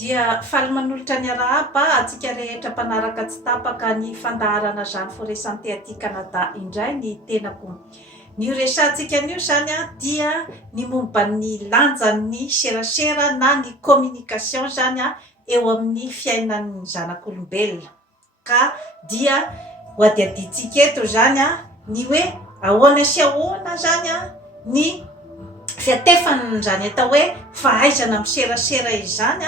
Dia faly manolotra ny arahaba atsika rehetra mpanaraka tsy tapaka ny fandaharana zany forêt-santé aty Canada indray ny tenako. Ny resantsika an'io zany dia ny momba ny lanjan'ny serasera na ny communication zany eo amin'ny fiainan'ny zanak'olombelona. Ka dia ho adiadintsika eto zany ny hoe ahoana sy ahoana zany ny fiatefan'ny zany atao hoe fahaizana miserasera izany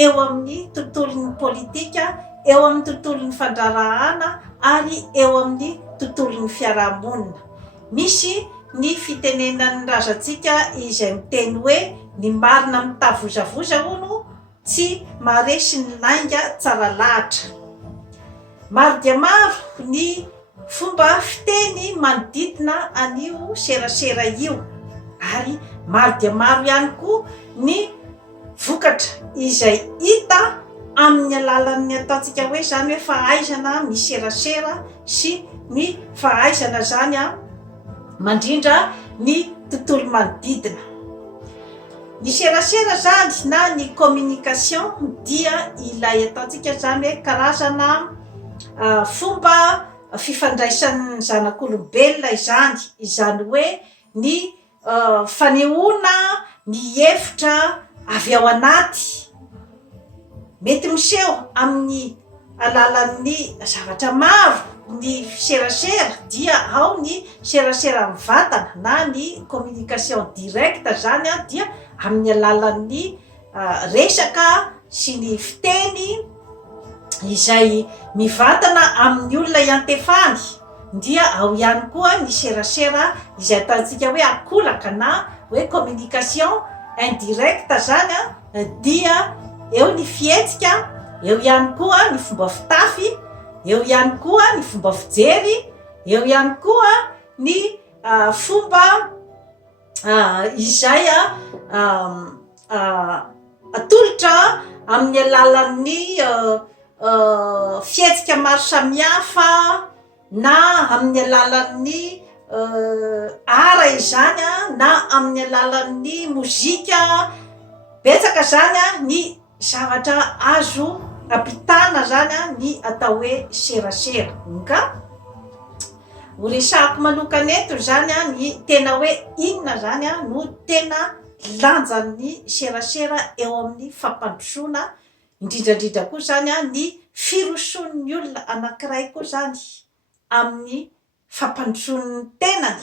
eo amin'ny tontolon'ny politika, eo amin'ny tontolon'ny fandrarahana ary eo amin'ny tontolon'ny fiarahamonina. Misy ny fitenenan'ny razantsika izay miteny hoe ny marina mitavozavoza hono tsy maharesy ny lainga tsara lahatra. Maro dia maro ny fomba fiteny manodidina an'io serasera io ary maro dia maro ihany koa ny vokatra izay hita amin'ny alalan'ny ataontsika hoe zany hoe fahaizana miserasera sy ny fahaizana zany mandrindra ny tontolo manodidina. Ny serasera zany na ny communication dia ilay ataontsika zany hoe karazana fomba fifandraisan'ny zanak'olombelona izany hoe ny fanehoana ny hevitra avy ao anaty, mety miseho amin'ny alalan'ny zavatra maro. Ny serasera dia ao ny serasera mivantana na ny communication directe zany dia amin'ny alalan'ny resaka sy ny fiteny izay mivantana amin'ny olona iantefany. Dia ao ihany koa ny serasera izay ataontsika hoe akolaka na hoe communication indirecte zany dia eo ny fihetsika, eo ihany koa ny fomba fitafy, eo ihany koa ny fomba fijery, eo ihany koa ny fomba izay atolotra amin'ny alalan'ny fihetsika maro samihafa na amin'ny alalan'ny ara izany na amin'ny alalan'ny mozika. Betsaka zany ny zavatra azo ampitana zany ny atao hoe serasera. Nga ho resahako manokana eto zany ny tena hoe inona zany no tena lanjan'ny serasera eo amin'ny fampandrosoana, indrindrandrindra koa zany ny firosoan'ny olona anankiray koa zany amin'ny fampandrosoan'ny tenany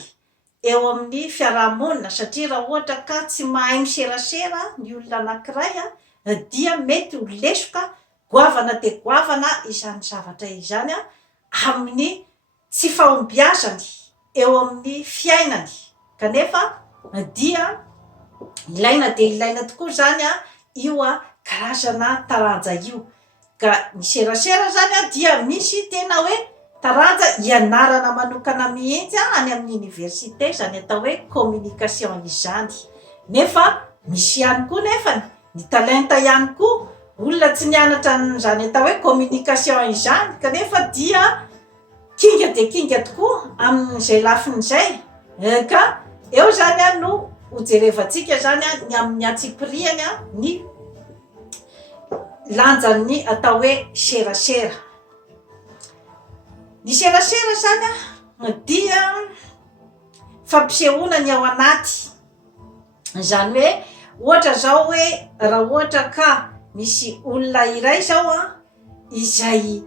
eo amin'ny fiarahamonina. Satria raha ohatra ka tsy mahay miserasera ny olona anankiray dia mety ho lesoka goavana dia goavana izany zavatra izany amin'ny tsy fahombiazany eo amin'ny fiainany. Kanefa dia ilaina dia ilaina tokoa zany io karazana taranja io. Ka ny serasera zany dia misy tena hoe taranja ianarana manokana mihitsy any amin'ny université, zany atao hoe communication izany. Nefa misy ihany koa nefany ny talenta ihany koa, olona tsy nianatra zany atao hoe communication izany kanefa dia kinga dia kinga tokoa amin'izay lafin'izay. Ka eo zany no hojerevantsika zany ny amin'ny atsipiriany ny lanjan'ny atao hoe serasera. Ny serasera zany dia fampisehoana ny ao anaty. Zany hoe ohatra zao hoe raha ohatra ka misy olona iray zao izay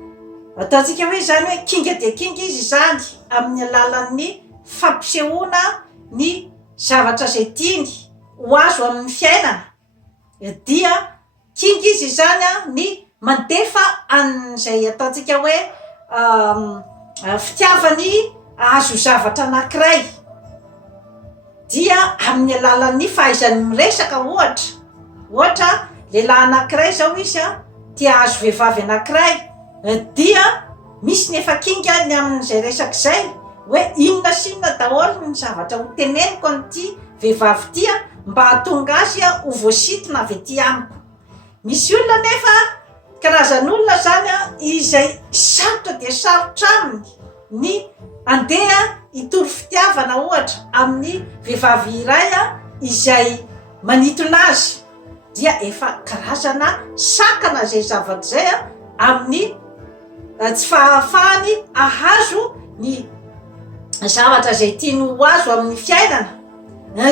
ataontsika hoe zany hoe kinga dia kinga izy zany amin'ny alalan'ny fampisehoana ny zavatra zay tiany ho azo amin'ny fiainana. Dia kinga izy zany ny mandefa an'izay ataontsika hoe fitiavany azo zavatra anankiray. Dia amin'ny alalan'ny fahaizany miresaka ohatra lehilahy anankiray zao izy tia azo vehivavy anankiray, dia misy nefa kinga ny amin'izay resaka izay hoe inona sy inona daholo ny zavatra ho teneniko an'ity vehivavy tia mba hahatonga azy ho voasintona avy ety amiko. Misy olona nefa karazan'olona zany izay sarotra dia sarotra aminy ny andeha hitory fitiavana ohatra amin'ny vehivavy iray izay manitona azy. dia efa karazana sakana zay zavatra zay amin'ny tsy fahafahany ahazo ny zavatra zay tiany ho azo amin'ny fiainana.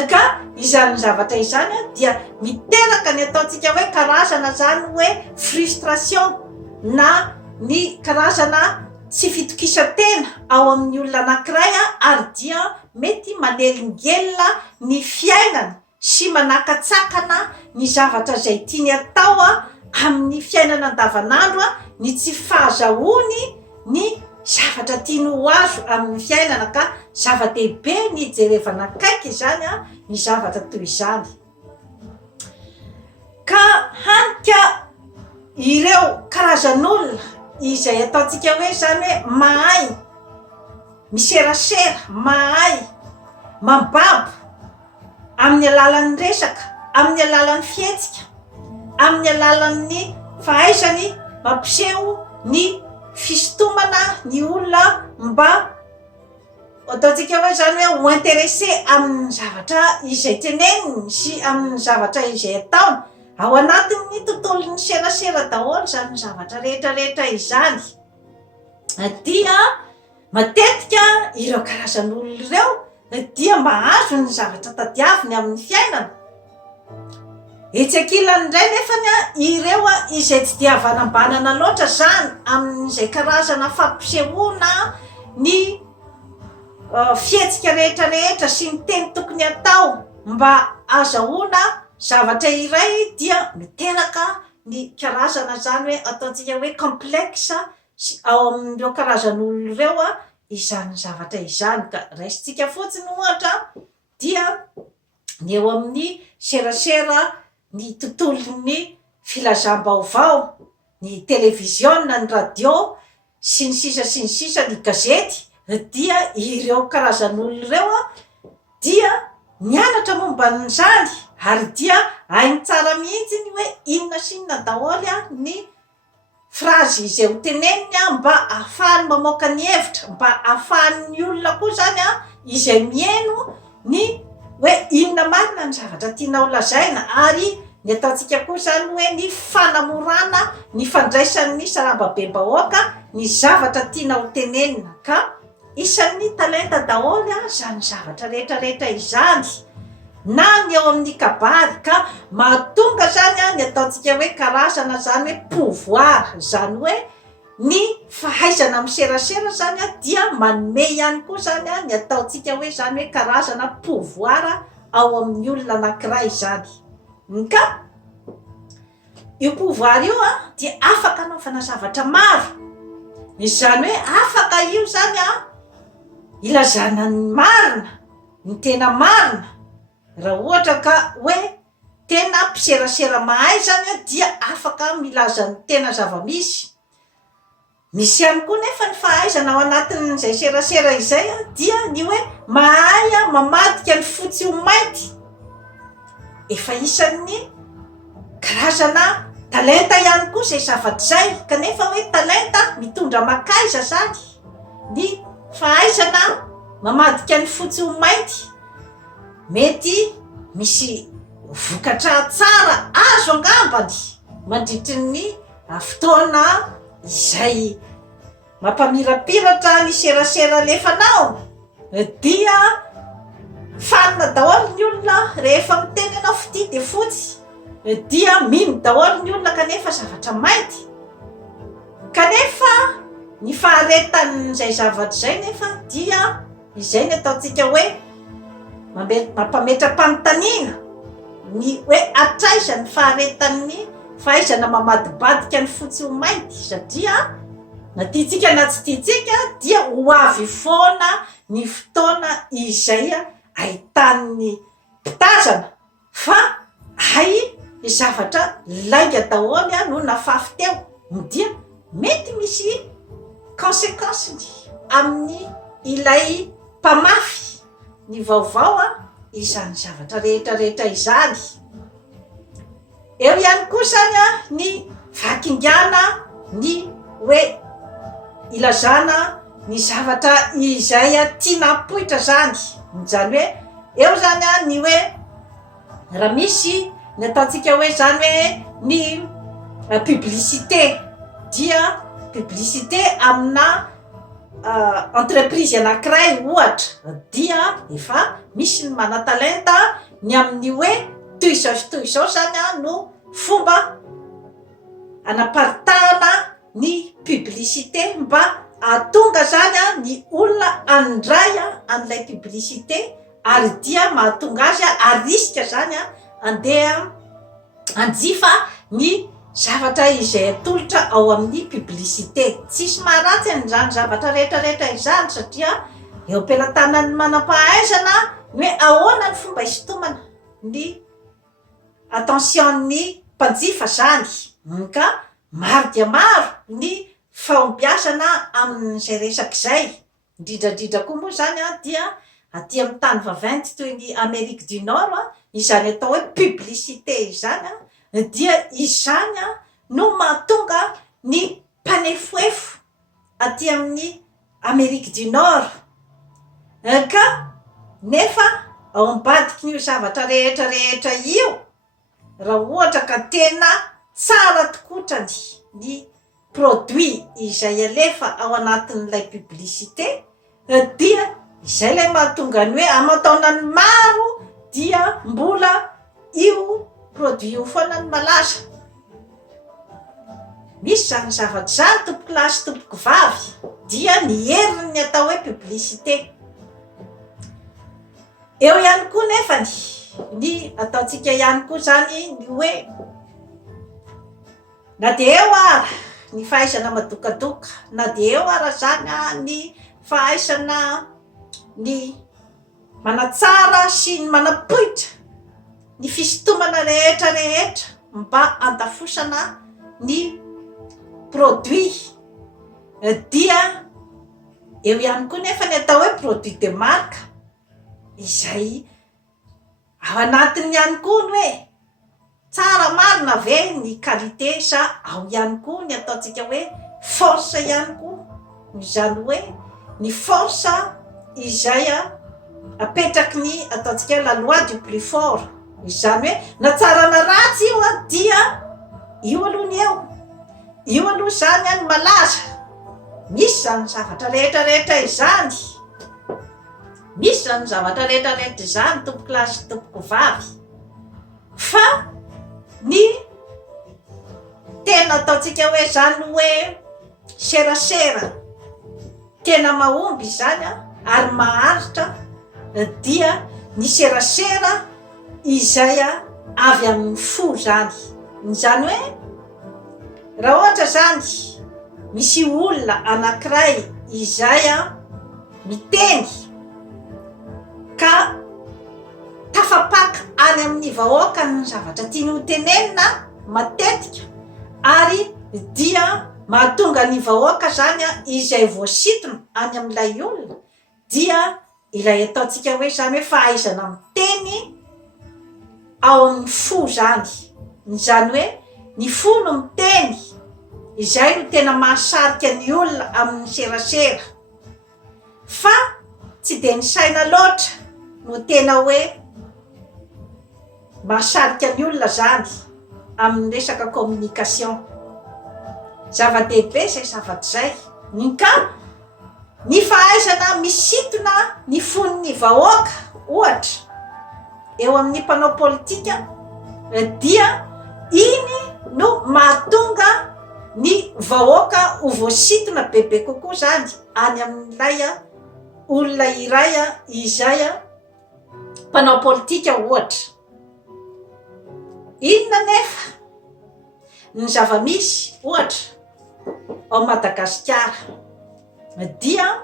Ka izany zavatra izany dia miteraka ny ataontsika hoe karazana zany hoe frustration na ny karazana tsy fitokisantena ao amin'ny olona anankiray ary dia mety manelingelina ny fiainany sy manakatsakana ny zavatra zay tiany atao amin'ny fiainana andavanandro ny tsy fahazahoany ny zavatra tiany ho azo amin'ny fiainana. Ka zava-dehibe ny jerevana akaiky zany ny zavatra toy izany. Ka hanika ireo karazan'olona izay ataontsika hoe zany hoe mahay miserasera, mahay mambabo amin'ny alalan'ny resaka, amin'ny alalan'ny fihetsika, amin'ny alalan'ny fahaizany mampiseho ny fisintomana ny olona mba ataontsika hoe zany hoe ho intéressé amin'ny zavatra izay teneniny sy amin'ny zavatra izay ataony ao anatin'ny tontolon'ny serasera daholo zany zavatra rehetrarehetra izany. Dia matetika ireo karazan'olona ireo dia mahazo ny zavatra tadiaviny amin'ny fiainana. Etsy ankilany indray nefany ireo izay tsy dia vanambanana loatra zany amin'izay karazana fampisehoana ny fihetsika rehetrarehetra sy ny teny tokony atao mba azahoana zavatra iray, dia miteraka ny karazana zany hoe ataontsika hoe complexe ao amin'ireo karazan'olona ireo izany zavatra izany. Ka raisitsika fotsiny ohatra dia ny eo amin'ny serasera ny tontolon'ny filazam-baovao, ny televiziona, ny radio sy ny sisa ny gazety, dia ireo karazan'olona ireo dia mianatra momba n'izany ary dia hainy tsara mihitsy ny hoe inona sy inona daholo ny frazy izay ho teneniny mba ahafahany mamoaka ny hevitra, mba ahafahan'ny olona koa zany izay mieno ny hoe inona marina ny zavatra tiana ho lazaina, ary ny ataontsika koa zany hoe ny fanamorana ny fandraisan'ny sarambabem-bahoaka ny zavatra tiana ho tenenina. Ka isan'ny talenta daholo zany zavatra rehetrarehetra izany na ny eo amin'ny kabary. Ka mahatonga zany ny ataontsika hoe karazana zany hoe pouvoir, zany hoe ny fahaizana miserasera zany dia manome ihany koa zany ny ataontsika hoe zany hoe karazana pouvoir ao amin'ny olona anankiray zany. Ka io pouvoir io dia afaka anaovana zavatra maro, izany hoe afaka io zany ilazana ny marina, ny tena marina. Raha ohatra ka hoe tena mpiserasera mahay zany dia afaka milaza ny tena zava-misy. Misy ihany koa nefa ny fahaizana ao anatin'izay serasera izay dia ny hoe mahay mamadika ny fotsy ho mainty. Efa isan'ny karazana talenta ihany koa zay zavatra zay, kanefa hoe talenta mitondra makaiza zany ny fahaizana mamadika ny fotsy ho mainty. Mety misy vokatra tsara azo angambany mandritry ny fotoana izay mampamirapiratra ny serasera alefanao, dia fanina daholo ny olona rehefa miteny anao fity de fotsy, dia mino daholo ny olona kanefa zavatra mainty. Kanefa ny faharetan'izay zavatra zay nefa dia izay ny ataontsika hoe mampametra-panontaniana ny hoe atraisa ny faharetan'ny fahaizana mamadibadika ny fotsy ho mainty, satria na tiatsika na tsy tiatsika dia ho avy foana ny fotoana izay ahitan'ny mpitazana fa hay zavatra lainga daholo no nafafy teo, dia mety misy conséquence amin'ny ilay mpamafy ny vaovao izany zavatra rehetrarehetra izany. Eo ihany koa zany ny vakingana ny hoe ilazana ny zavatra izay tiana-poitra zany. Zany hoe eo zany ny hoe raha misy ny ataontsika hoe zany hoe ny publicité dia publicité amina entreprise anankiray ohatra dia efa misy ny mana-talenta ny amin'ny hoe toy izao zany no fomba anaparitahana ny publicité mba ahatonga zany ny olona andray an'ilay publicité ary dia mahatonga azy arisika zany andeha anjifa ny zavatra izay atolotra ao amin'ny publicité. Tsisy maharatsy an'izany zavatra rehetrarehetra izany satria eo am-pelatanan'ny manam-pahaizana hoe ahoana ny fomba isintomana ny attention'ny mpanjifa zany. Ka maro dia maro ny fahombiazana amin'izay resak'izay. Indrindrandrindra koa moa zany dia aty amin'ny tany vaventy toy ny Amérique du Nord izany atao hoe publicité izany dia izany no mahatonga ny mpanefoefo aty amin'ny Amérique du Nord. Ka nefa ao ambadiky n'io zavatra rehetrarehetra io, raha ohatra ka tena tsara tokotrany ny produit izay alefa ao anatin'ilay publicité dia izay lay mahatonga ny hoe amataonany maro dia mbola io produit io foana ny malaza. Misy zany zavatra zany tompoko lahy sy tompoko vavy dia ny heriny ny atao hoe publicité. Eo ihany koa nefany ny ataontsika ihany koa zany ny hoe na de eo ara ny fahaizana madokadoka, na de eo ara zany ny fahaizana ny manatsara sy ny manapoitra ny fisintomana rehetrarehetra mba andafosana ny produit dia eo ihany koa nefa ny atao hoe produit de marque izay ao anatiny ihany koa ny hoe tsara marina ve ny qualité sa ao ihany koa ny ataontsika hoe force ihany koa, izany hoe ny force izay apetraky ny ataontsika la loi du plus fort. Izany hoe na tsara na ratsy io dia io aloha ny eo, io aloha zany ny malaza. Misy zany zavatra rehetrarehetra izany, misy zany zavatra rehetrarehetra izany tompoko lahy sy tompoko vavy, fa ny tena ataontsika hoe zany hoe serasera tena mahomby zany ary maharitra dia ny serasera izay avy amin'ny fo zany. Zany hoe raha ohatra zany misy olona anankiray izay miteny ka tafapaka any amin'ny vahoaka ny zavatra tiany ho tenenina matetika ary dia mahatonga ny vahoaka zany izay voasitona any amin'ilay olona dia ilay ataontsika hoe zany hoe fahaizana miteny ao amin'ny fo zany. Zany hoe ny fo no miteny, izay no tena mahasarika ny olona amin'ny serasera, fa tsy de ny saina loatra no tena hoe mahasarika ny olona zany amin'ny resaka communication. Zava-dehibe zay zavatra zay. Ka ny fahaizana misintona ny fon'ny vahoaka ohatra eo amin'ny mpanao politika dia iny no mahatonga ny vahoaka ho voasintona bebe kokoa zany any amin'ilay olona iray izay mpanao politika ohatra. Inona nefa ny zava-misy ohatra ao Madagasikara dia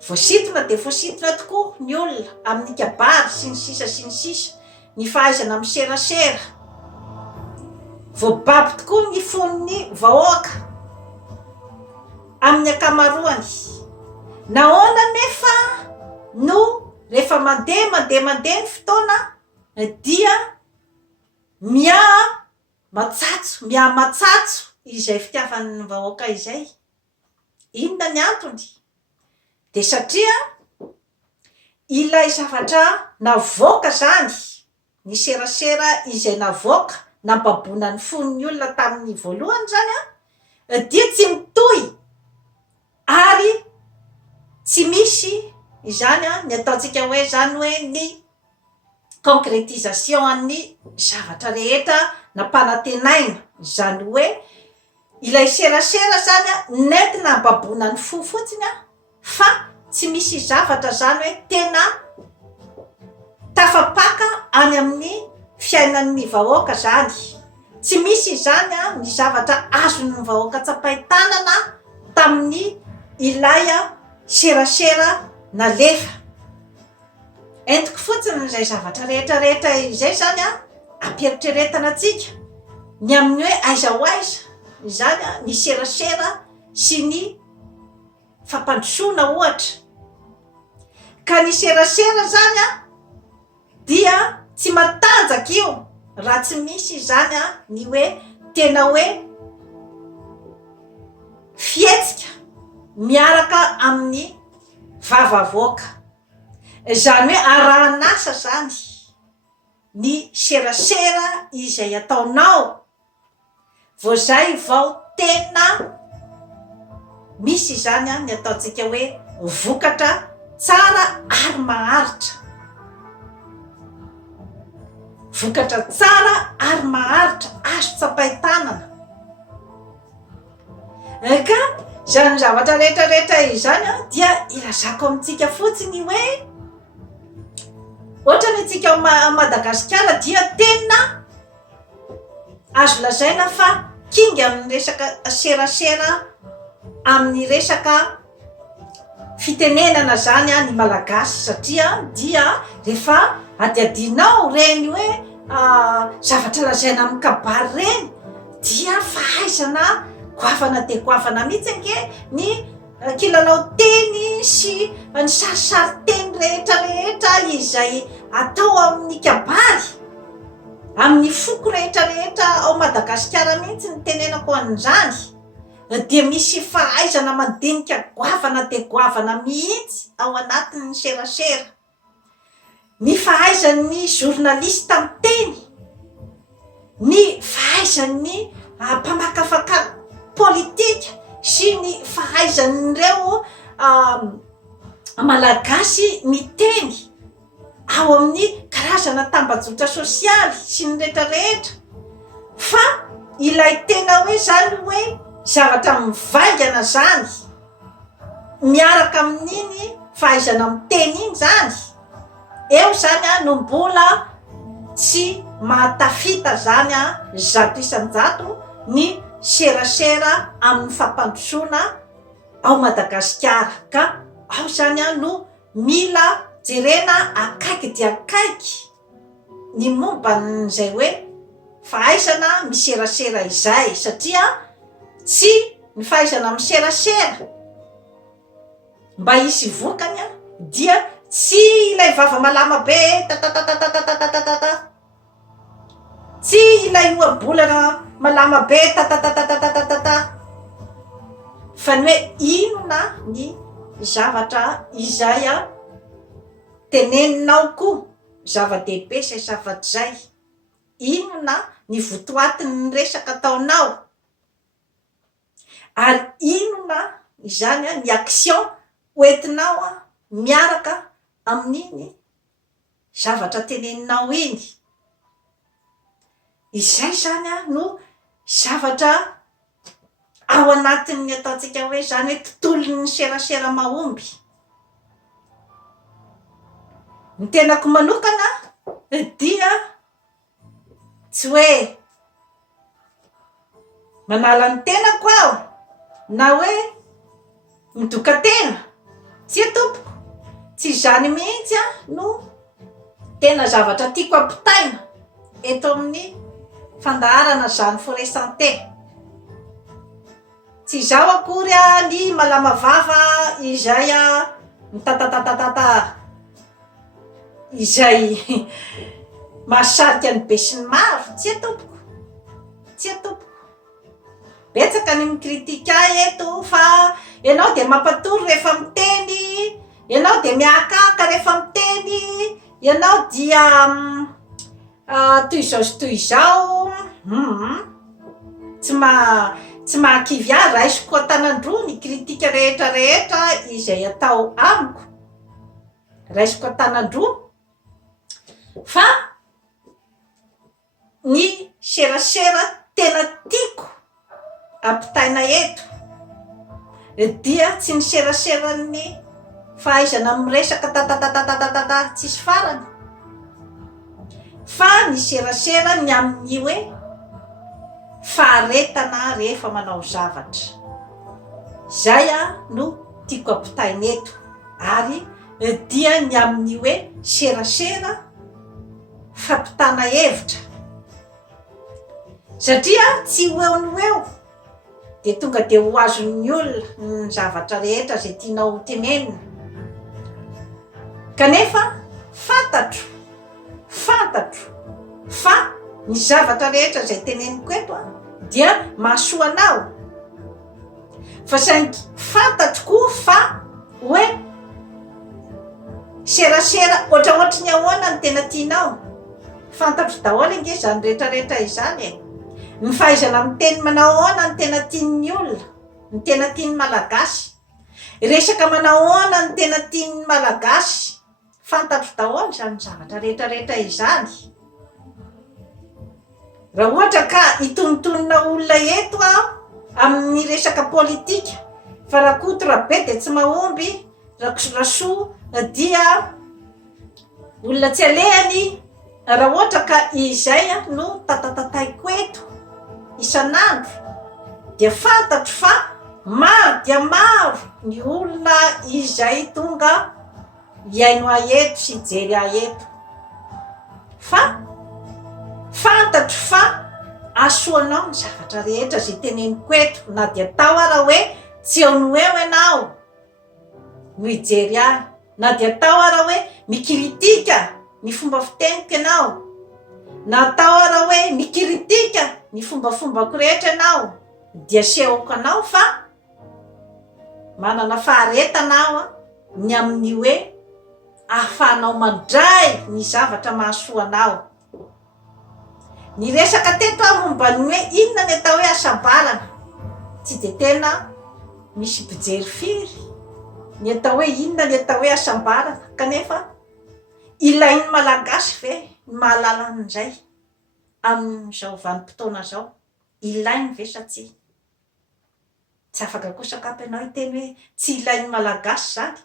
voasintona de voasintona tokoa ny olona amin'ny kabary sy ny sisa ny fahaizana amin'ny serasera, voababy tokoa ny fon'ny vahoaka amin'ny akamaroany. Nahoana nefa no rehefa mandeha ny fotoana dia matsatso izay fitiavan'ny vahoaka izay. Inona ny antony? De satria ilay zavatra navoaka zany ny serasera izay navoaka nambabona ny fon'ny olona tamin'ny voalohany zany dia tsy mitohy ary tsy misy izany ny ataontsika hoe zany hoe ny concrétisation an'ny zavatra rehetra nampanantenaina, zany hoe ilay serasera zany nentina ambabona ny fo fotsiny fa tsy misy zavatra zany hoe tena tafapaka any amin'ny fiainan'ny vahoaka zany, tsy misy zany ny zavatra azon'ny vahoaka tsapaitanana tamin'ny ilay serasera nalefa. Entiko fotsiny izay zavatra rehetrarehetra izay zany ampieritreretana atsika ny amin'ny hoe aiza ho aiza izany ny serasera sy ny fampandrosoana ohatra. Ka ny serasera zany dia tsy matanjaka io raha tsy misy zany ny hoe tena hoe fietsika miaraka amin'ny vavavoaka, zany hoe arahan'asa zany ny serasera izay ataonao vao zay vao tena misy zany ny ataontsika hoe vokatra tsara ary maharitra, vokatra tsara ary maharitra azo tsapaitanana. Ka zany zavatra rehetrarehetra izany dia ilazako amintsika fotsiny hoe ohatra ny tsika Madagasikara dia tena azo lazaina fa kinga amin'ny resaka serasera amin'ny resaka fitenenana zany ny malagasy, satria dia rehefa adiadinao reny hoe zavatra lazaina amin'ny kabary reny dia fahaizana goavana de goavana mihitsy ange ny kilalao teny sy ny sarisary teny rehetrarehetra izay atao amin'ny kabary, amin'ny foko rehetrarehetra ao Madagasikara mihitsy ny tenenako an'izany, dia misy fahaizana mandinika goavana de goavana mihitsy ao anatin'ny serasera. Ny fahaizan'ny journaliste miteny, ny fahaizan'ny mpamakafaka politika sy ny fahaizan'ireo malagasy miteny ao amin'ny karazana tambazotra sosialy sy ny rehetrarehetra, fa ilay tena hoe zany hoe zavatra mivaingana zany miaraka amin'iny fahaizana miteny iny zany, eo zany no mbola tsy mahatafita zany zato isan-jato ny serasera amin'ny fampandrosoana ao Madagasikara. Ka ao zany no mila jerena akaiky dia akaiky ny momba n'izay hoe fahaizana miserasera izay, satria tsy ny fahaizana miserasera mba hisy vokany dia tsy ilay vava malama be tatatatatatatatata, tsy ilay ohabolana malama be tatatatatata, fa ny hoe inona ny zavatra izay teneninao koa zava-dehibe zay zavatra zay, inona ny votoatin'ny resaka ataonao ary inona izany ny action hoentinao miaraka amin'iny zavatra teneninao iny. Izay zany no zavatra ao anatin'ny ataontsika hoe zany hoe tontolon'ny serasera mahomby. Ny tenako manokana dia tsy hoe manala ny tenako aho na hoe midoka tena, tsy tompoko, tsy zany mihitsy no tena zavatra tiako ampitaina eto amin'ny fandaharana zany forêt santé. Tsy zao akory ny malama vava izay mitatatatata izay mahasarika ny be sy ny maro, tsy atompoko, tsy atompoko. Betsaka ny mikritika eto fa ianao de mampatory rehefa miteny, ianao de miakaka rehefa miteny, ianao dia toy izao sy toy izao tsy mahakivy ahy raisiko an-tanandroa ny kritika rehetrarehetra izay atao amiko, raisiko an-tanandroa fa ny serasera tena tiako ampitaina eto dia tsy ny seraseran'ny fahaizana miresaka tatatatatata tsisy farany, fa ny serasera ny amin'ny hoe faharetana rehefa manao zavatra. Zay no tiako ampitaina eto, ary dia ny amin'ny hoe serasera fampitana hevitra, satria tsy ho eo no eo de tonga de ho azon'ny olona ny zavatra rehetra zay tianao tenenina, kanefa fantatro fa ny zavatra rehetra zay teneniko eto dia mahasoa anao, fa saingy fantatro koa fa hoe serasera ohatraohatry ny ahoana ny tena tianao, fantatro daholo ange zany rehetrarehetra izany ny fahaizana miteny manao ahoana ny tena tian'ny olona, ny tena tian'ny malagasy, resaka manao ahoana ny tena tian'ny malagasy, fantatro daholo zany zavatra rehetrarehetra izany. Raha ohatra ka itonontonona olona eto amin'ny resaka politika, fa raha koto raha be de tsy mahomby, rasoa dia olona tsy alehany, raha ohatra ka izay no tatatataiko eto isan'andro, dia fantatro fa maro dia maro ny olona izay tonga hiaino ahy eto sy hijery ahy eto, fa fantatro fa asoanao ny zavatra rehetra zay teneniko eto, na dia tao raha hoe tsy eo no eo ianao no hijery ahy, na dia tao raha hoe mikritika ny fomba fiteniko ianao, na tao raha hoe mikritika ny fombafombako rehetra ianao, dia sehoko anao fa manana faharetanao ny amin'ny hoe ahafahanao mandray ny zavatra mahasoa anao. Ny resaka teto momba ny hoe inona ny atao hoe asambalana, tsy de tena misy mpijery firy ny atao hoe inona ny atao hoe asambalana, kanefa ilain'ny malagasy ve ny mahalala an'izay amin'izao vanim-potoana zao, ilainy ve sa tsy afaka kosa kapy ianao hiteny hoe tsy ilain'ny malagasy zany.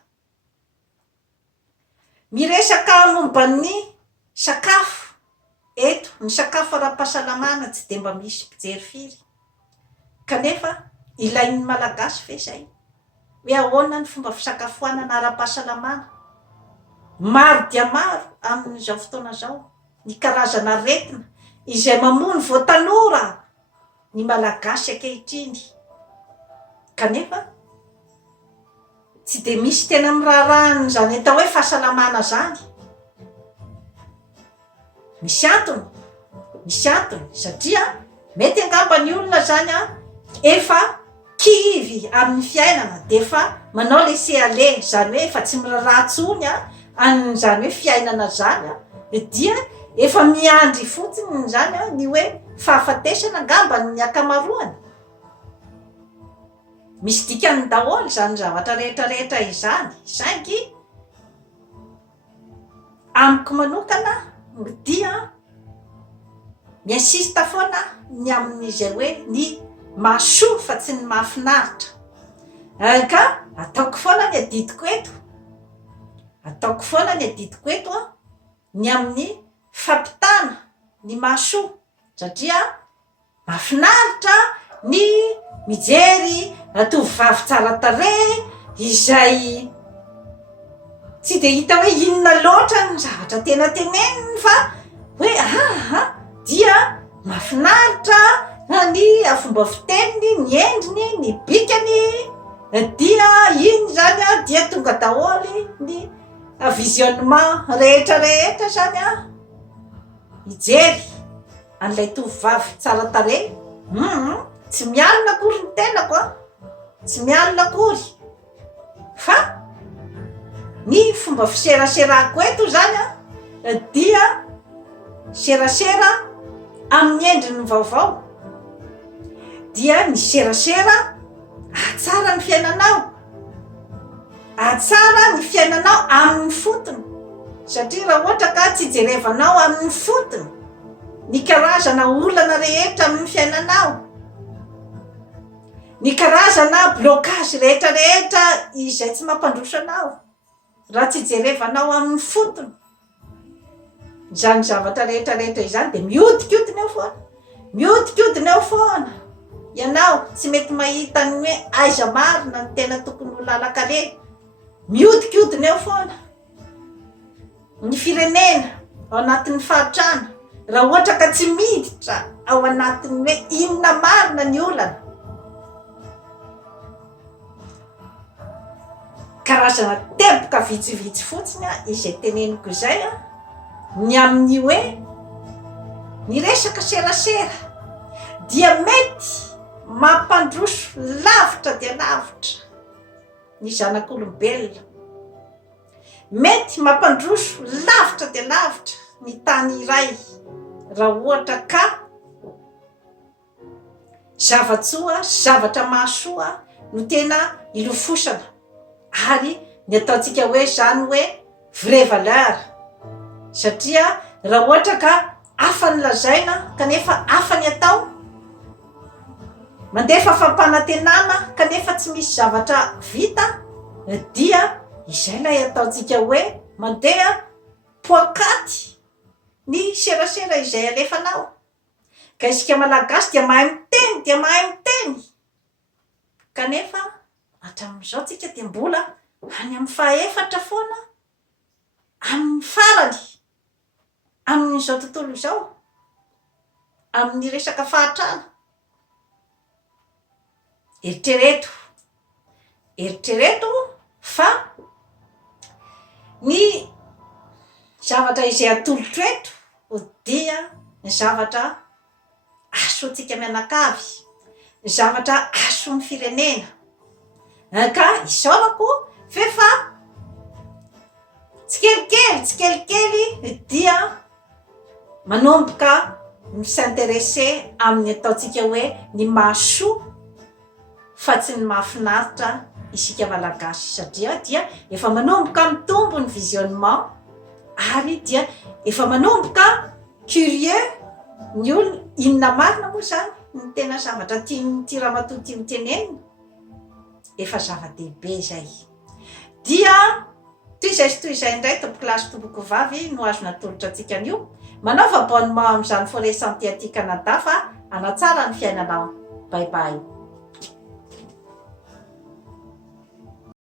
Miresaka momba ny sakafo eto, ny sakafo ara-pahasalamana tsy de mba misy mpijery firy, kanefa ilain'ny malagasy ve zay hoe ahoana ny fomba fisakafoanana ara-pahasalamana. Maro dia maro amin'izao fotoana zao ny karazana aretina izay mamono voatanora ny malagasy ankehitriny, kanefa tsy de misy tena miraharahany zany atao hoe fahasalamana zany. Misy antony satria mety angamba ny olona zany efa kivy amin'ny fiainana, de efa manao laisser aller, zany hoe efa tsy miraharaha tsony an'izany hoe fiainana zany dia efa miandry fotsiny zany ny hoe fahafatesana angamba ny akamaroany. Misy dikany daholo zany zavatra rehetrarehetra izany, saingy amiko manokana dia miasista foana ny amin'izay hoe ny mahasoa fa tsy ny mahafinaritra, ka ataoko foana ny adidiko eto, ny amin'ny fampitana ny mahasoa, satria mahafinaritra ny mijery tovovavy tsara tarehy izay tsy de hita hoe inona loatra ny zavatra tena teneniny, fa hoe dia mahafinaritra ny fomba fiteniny, ny endriny, ny bikany, dia iny zany dia tonga daholy ny visionnement rehetrarehetra zany hijery an'ilay tovovavy tsara tarehy. Tsy mialina akory ny tenako tsy mialina akory, fa ny fomba fiseraserako eto zany dia serasera amin'ny endriny vaovao dia ny serasera atsara ny fiainanao, atsara ny fiainanao amin'ny fotony satria raha ohatra ka tsy jerevanao amin'ny fotony ny karazana olana rehetra amin'ny fiainanao, ny karazana blocage rehetrarehetra izay tsy mampandroso anao raha tsy jerevanao amin'ny fotony, izany zavatra rehetrarehetra izany dia mihodikodina eo foana, mihodikodina eo foana. Ianao tsy mety mahita ny hoe aiza marina ny tena tokony ho lalakale, mihodikodina eo foana. Ny firenena ao anatin'ny fahatrana raha ohatra ka tsy miditra ao anatiny hoe inona marina ny olana, karazana teboka vitsivitsy fotsiny izay teneniko izay ny amin'ny hoe ny resaka serasera dia mety mampandroso lavitra dia lavitra ny zanak'olombelona, mety mampandroso lavitra dia lavitra ny tany iray raha ohatra ka zavatsoa, zavatra mahasoa no tena ilofosana ary ny ataontsika hoe zany hoe vraie valeur, satria raha ohatra ka afa ny lazaina kanefa afa ny atao, mandefa fampanantenana kanefa tsy misy zavatra vita dia izay lay ataontsika hoe mandeha poakaty ny serasera izay alefanao. Ka isika malagasy dia mahay miteny, dia mahay miteny kanefa hatramin'izao tsika dia mbola any amin'ny fahaefatra foana amin'ny farany amin'izao tontolo izao amin'ny resaka fahatrana. Eritrereto fa ny zavatra izay atolotra eto dia ny zavatra asoantsika mianakavy, ny zavatra ason'ny firenena. Ka isaorako fefa tsikelikely dia manomboka s'intéresser amin'ny ataontsika hoe ny mahasoa fa tsy ny mahafinaritra isika malagasy, satria dia efa manomboka mitombo ny visionnement ary dia efa manomboka curieux ny olona inona marina moa zany ny tena zavatra tia ramatoa tia mitenenina, efa zava-dehibe zay. Dia toy izay indray tompokilasy tomboko vavy no azo natolotra antsika an'io, manaova abonnement amin'izany Forêt Santé aty Canada fa hanatsara ny fiainanao. Bye bye.